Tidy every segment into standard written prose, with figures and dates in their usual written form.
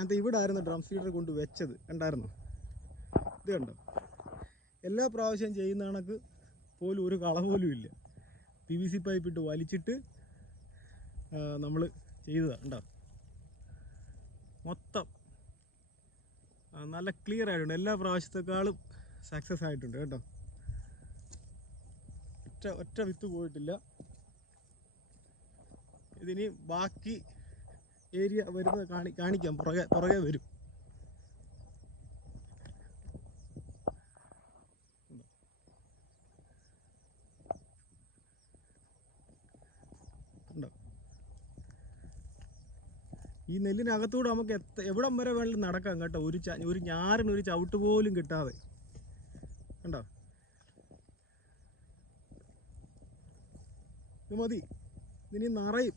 ഞാൻ ഇവിടെ ആയിരുന്നു ഡ്രം സീഡർ കൊണ്ട് വെച്ചത്, കണ്ടായിരുന്നു? ഇത് കണ്ടോ? എല്ലാ പ്രാവശ്യം ചെയ്യുന്ന കണക്ക് പോലും ഒരു കള പോലും ഇല്ല. PVC പൈപ്പ് ഇട്ട് വലിച്ചിട്ട് നമ്മൾ ചെയ്തതാണ്. കണ്ടോ? മൊത്തം നല്ല ക്ലിയർ ആയിട്ടുണ്ട്. എല്ലാ പ്രാവശ്യത്തെക്കാളും സക്സസ് ആയിട്ടുണ്ട് കേട്ടോ. ഒറ്റ വിത്ത് പോയിട്ടില്ല. ഇതിനി ബാക്കി ഏരിയ വരുന്നത് കാണിക്കാം. പുറകെ വരും. ഉണ്ടോ? ഈ നെല്ലിനകത്തൂടെ നമുക്ക് എവിടം വരെ വേണമെങ്കിലും നടക്കാം കേട്ടോ. ഒരു ഞാറിന് ഒരു ചവിട്ട് പോലും കിട്ടാതെ. കണ്ടോ? ഇത് മതി, ഇതിനി നിറയും.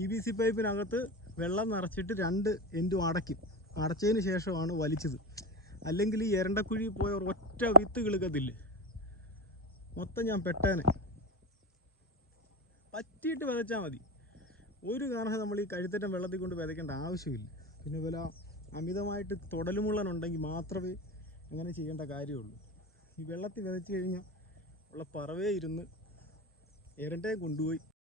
PVC പൈപ്പിനകത്ത് വെള്ളം നിറച്ചിട്ട് 2 എൻഡും അടച്ചതിന് ശേഷമാണ് വലിച്ചത്. അല്ലെങ്കിൽ ഈ എരണ്ടക്കുഴി പോയ ഒറ്റ വിത്ത് കിളുക്കത്തില്ല. മൊത്തം ഞാൻ പെട്ടേനെ. പറ്റിയിട്ട് വിതച്ചാൽ മതി. ഒരു കാരണം നമ്മൾ ഈ കഴുത്തറ്റം വെള്ളത്തിൽ കൊണ്ട് വിതയ്ക്കേണ്ട ആവശ്യമില്ല. പിന്നെ വില അമിതമായിട്ട് തൊടലുമുള്ളനുണ്ടെങ്കിൽ മാത്രമേ അങ്ങനെ ചെയ്യേണ്ട കാര്യമുള്ളൂ. ഈ വെള്ളത്തിൽ വിതച്ച് കഴിഞ്ഞാൽ ഉള്ള പറവേ ഇരുന്ന് എരണ്ടയെ കൊണ്ടുപോയി